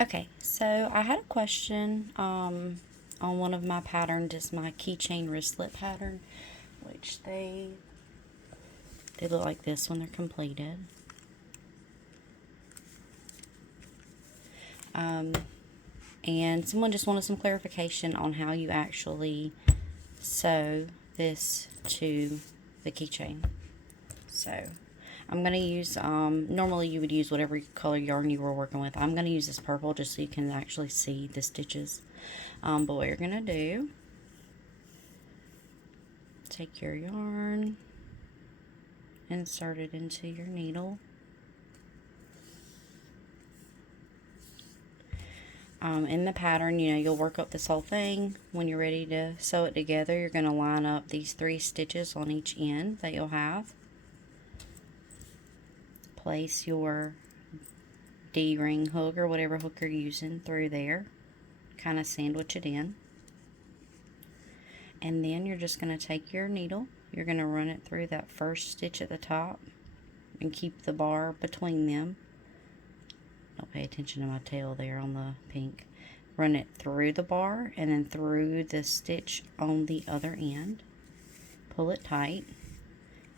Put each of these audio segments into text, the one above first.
Okay, so I had a question on one of my patterns. Is my keychain wristlet pattern, which they look like this when they're completed. And someone just wanted some clarification on how you actually sew this to the keychain. So I'm going to use, normally you would use whatever color yarn you were working with. I'm going to use this purple just so you can actually see the stitches. But what you're going to do, take your yarn, insert it into your needle. In the pattern, you'll work up this whole thing. When you're ready to sew it together, you're going to line up these 3 stitches on each end that you'll have. Place your D-ring hook or whatever hook you're using through there. Kind of sandwich it in. And then you're just going to take your needle. You're going to run it through that first stitch at the top and keep the bar between them. Don't pay attention to my tail there on the pink. Run it through the bar and then through the stitch on the other end. Pull it tight.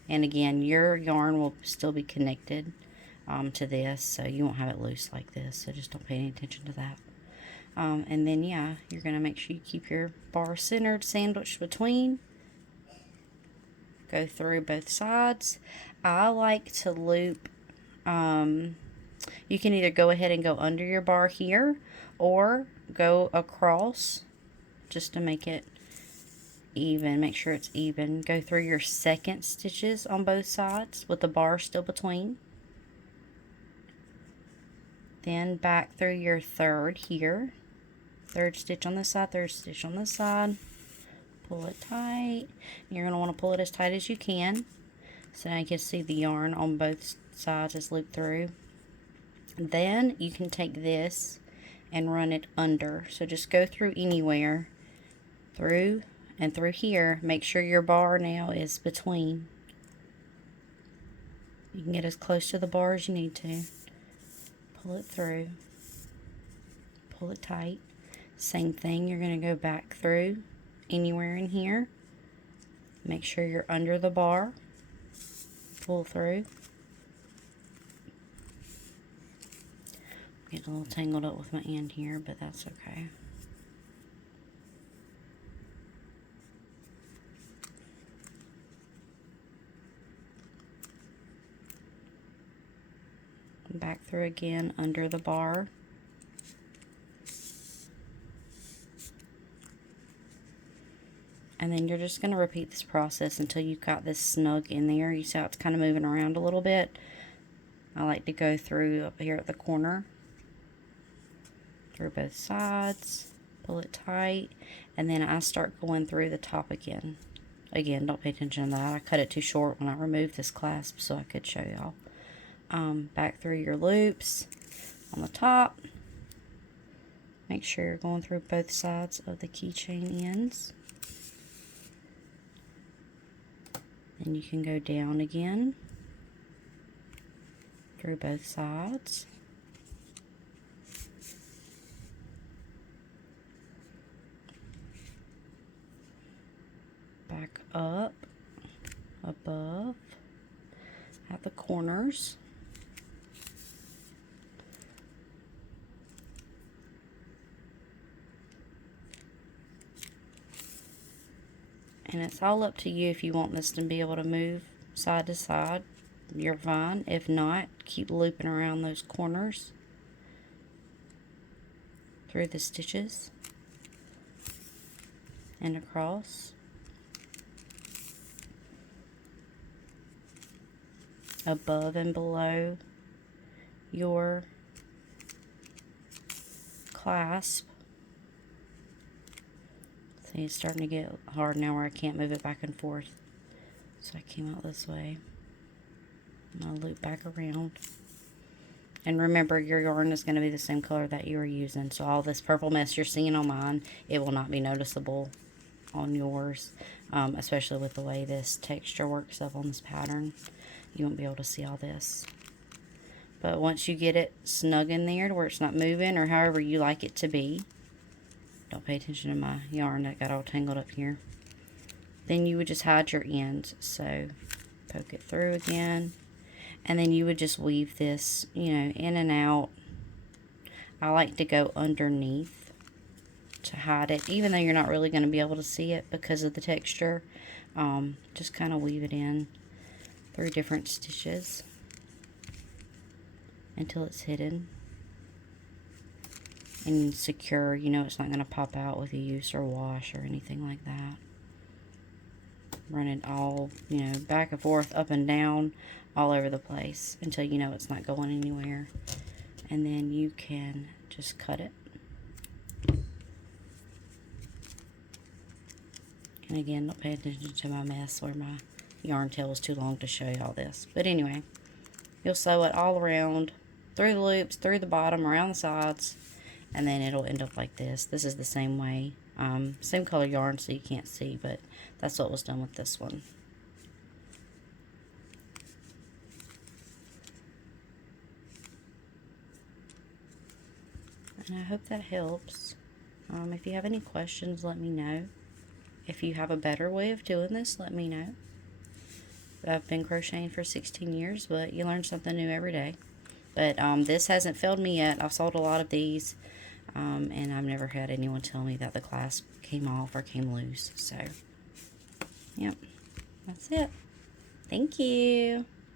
And again, your yarn will still be connected to this, so you won't have it loose like this, so just don't pay any attention to that. And then, yeah, you're going to make sure you keep your bar centered, sandwiched between. Go through both sides. I like to loop, you can either go ahead and go under your bar here, or go across, just to make it even, make sure it's even. Go through your second stitches on both sides with the bar still between. Then back through your third here. Third stitch on this side, third stitch on this side. Pull it tight. You're going to want to pull it as tight as you can. So now you can see the yarn on both sides is looped through. Then you can take this and run it under. So just go through anywhere. Through and through here. Make sure your bar now is between. You can get as close to the bar as you need to. Pull it through. Pull it tight. Same thing, you're going to go back through anywhere in here. Make sure you're under the bar. Pull through. Getting a little tangled up with my end here, but that's okay. Back through again under the bar. And then you're just going to repeat this process until you've got this snug in there. You see how it's kind of moving around a little bit. I like to go through up here at the corner. Through both sides. Pull it tight. And then I start going through the top again. Again, don't pay attention to that. I cut it too short when I removed this clasp so I could show y'all. Back through your loops on the top. Make sure you're going through both sides of the keychain ends. Then you can go down again through both sides. Back up, above, at the corners. And it's all up to you if you want this to be able to move side to side. You're fine. If not, keep looping around those corners through the stitches and across. Above and below your clasp. See, it's starting to get hard now where I can't move it back and forth. So I came out this way. And I'll loop back around. And remember, your yarn is going to be the same color that you were using. So all this purple mess you're seeing on mine, it will not be noticeable on yours. Especially with the way this texture works up on this pattern. You won't be able to see all this. But once you get it snug in there to where it's not moving, or however you like it to be, don't pay attention to my yarn that got all tangled up here, then you would just hide your ends. So poke it through again, and then you would just weave this, you know, in and out. I like to go underneath to hide it, even though you're not really going to be able to see it because of the texture. Just kind of weave it in through different stitches until it's hidden and secure. You know, it's not going to pop out with use or wash or anything like that. Run it all, you know, back and forth, up and down, all over the place until you know it's not going anywhere. And then you can just cut it. And again, don't pay attention to my mess where my yarn tail was too long to show you all this. But anyway, you'll sew it all around, through the loops, through the bottom, around the sides, and then it'll end up like this. This is the same way. Same color yarn, so you can't see, but that's what was done with this one. And I hope that helps. If you have any questions, let me know. If you have a better way of doing this, let me know. I've been crocheting for 16 years, but you learn something new every day. But this hasn't failed me yet. I've sold a lot of these, and I've never had anyone tell me that the clasp came off or came loose. So, yep, that's it. Thank you.